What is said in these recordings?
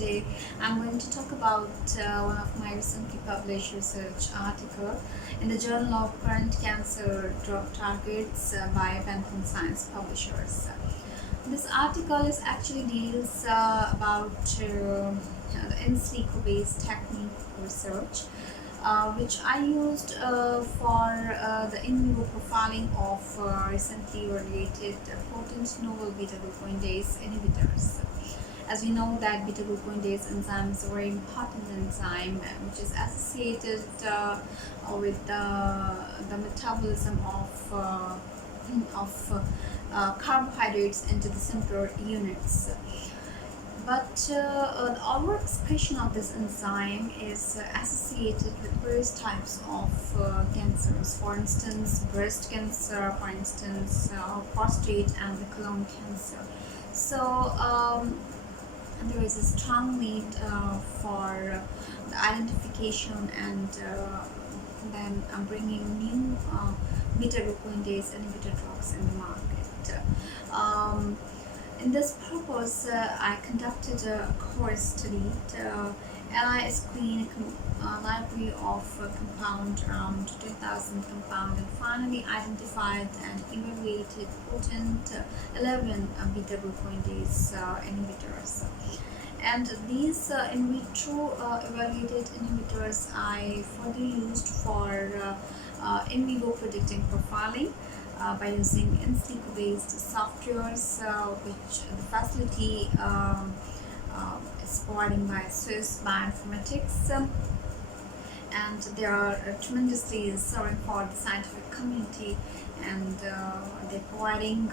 today I'm going to talk about one of my recently published research article in the Journal of Current Cancer Drug Targets by Bentham Science Publishers. This article is actually deals about the In-Silico based technique research which I used for the in-vivo profiling of recently related potent novel beta-glucuronidase inhibitors. As we know that beta-glucuronidase enzyme is a very important enzyme which is associated with the metabolism of carbohydrates into the simpler units. But the overexpression of this enzyme is associated with various types of cancers. For instance, breast cancer, for instance, prostate and the colon cancer. So there is a strong need for the identification and then bringing new beta-glucuronidase inhibitor drugs in the market. In this purpose, I conducted a core study, and I screened a library of compound, around 10,000 compounds, and finally identified and evaluated potent 11 beta-glucuronidase inhibitors. And these in vitro evaluated inhibitors I further used for in vivo predicting profiling by using In-Silico based softwares which the facility is providing by SwissADME and Pharmacokinetics, and they are tremendously serving for the scientific community, and they're providing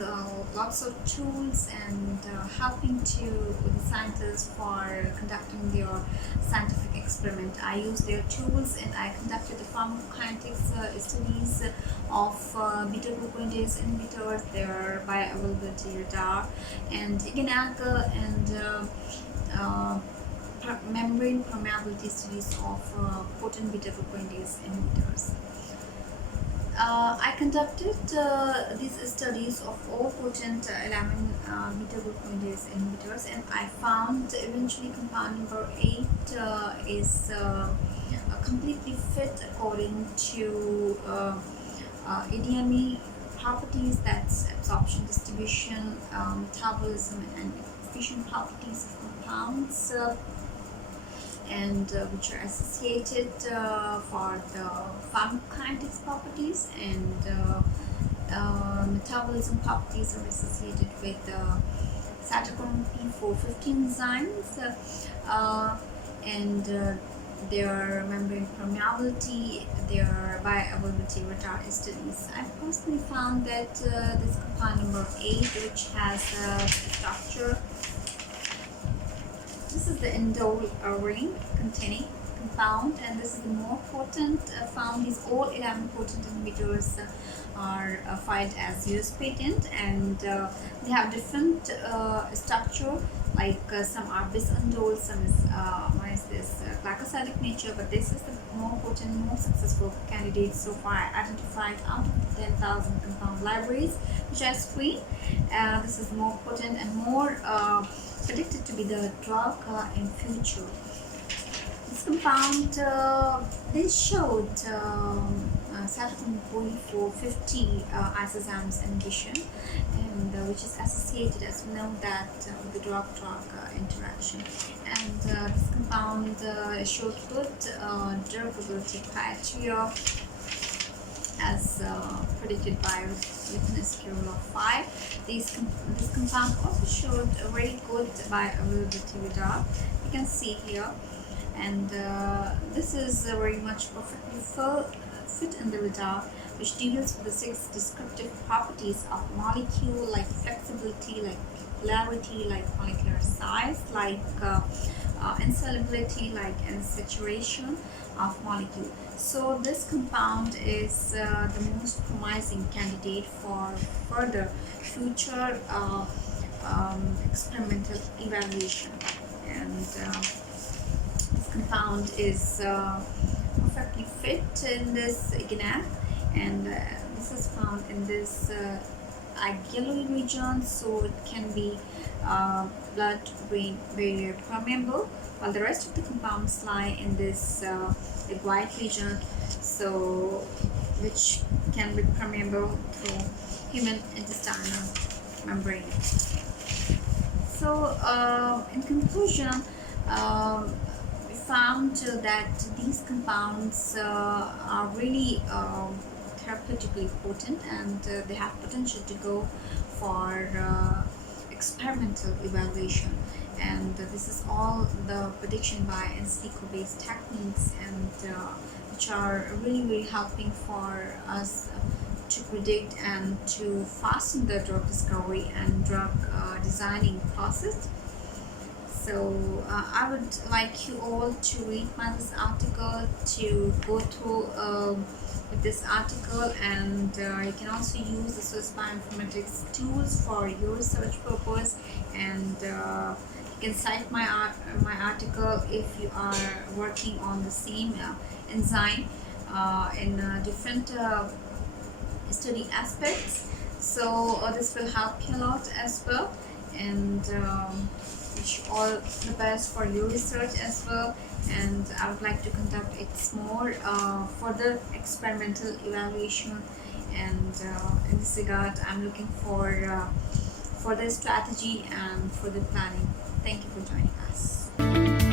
lots of tools and helping to the scientists for conducting their scientific experiment. I used their tools and I conducted the pharmacokinetics studies of beta-glucuronidase inhibitors, their bioavailability radar, and Intestinal and membrane permeability studies of potent beta-glucuronidase inhibitors. I conducted these studies of all potent 11 beta-glucuronidase inhibitors, and I found eventually compound number 8 is completely fit according to ADME properties, that's absorption, distribution, metabolism, and efficient properties of compounds, and which are associated for the pharmacokinetics properties, and metabolism properties are associated with cytochrome P450 enzymes, and their membrane permeability, their bioavailability radar studies. I personally found that this compound number 8, which has a structure, this is the indole ring containing compound, and this is the more potent found. These all 11 potent inhibitors are filed as US patent, and they have different structure, like some are bisindole, some is one is this glycosidic nature, but this is the more potent, more successful candidate so far identified out of the 10,000 compound libraries which I screened. This is more potent and more predicted to be the drug in future. This compound, they showed cytochrome P450 isozymes inhibition, and which is associated, as we know, that with the drug-drug interaction. And this compound showed good durability criteria as predicted by litmus scale of 5. This compound also showed a very good bioavailability radar. You can see here, and this is very much perfectly fit in the radar, which deals with the 6 descriptive properties of molecule, like flexibility, like polarity, like molecular size, like insolubility, like saturation of molecule. So this compound is the most promising candidate for further future experimental evaluation, and this compound is perfectly fit in this IGNAC, and this is found in this yellowy region, so it can be blood-brain barrier permeable, while the rest of the compounds lie in this like white region, so which can be permeable through human intestinal membrane. So in conclusion, we found that these compounds are really therapeutically potent, and they have potential to go for experimental evaluation. And this is all the prediction by In-Silico based techniques, and which are really helping for us to predict and to fasten the drug discovery and drug designing process. So I would like you all to read this article, to go through with this article, and you can also use the Swiss bioinformatics tools for your research purpose, and you can cite my article if you are working on the same enzyme in different study aspects. So this will help you a lot as well, and wish you all the best for your research as well. And I would like to conduct its more further experimental evaluation, and in this regard I'm looking for the strategy and for the planning. Thank you for joining us.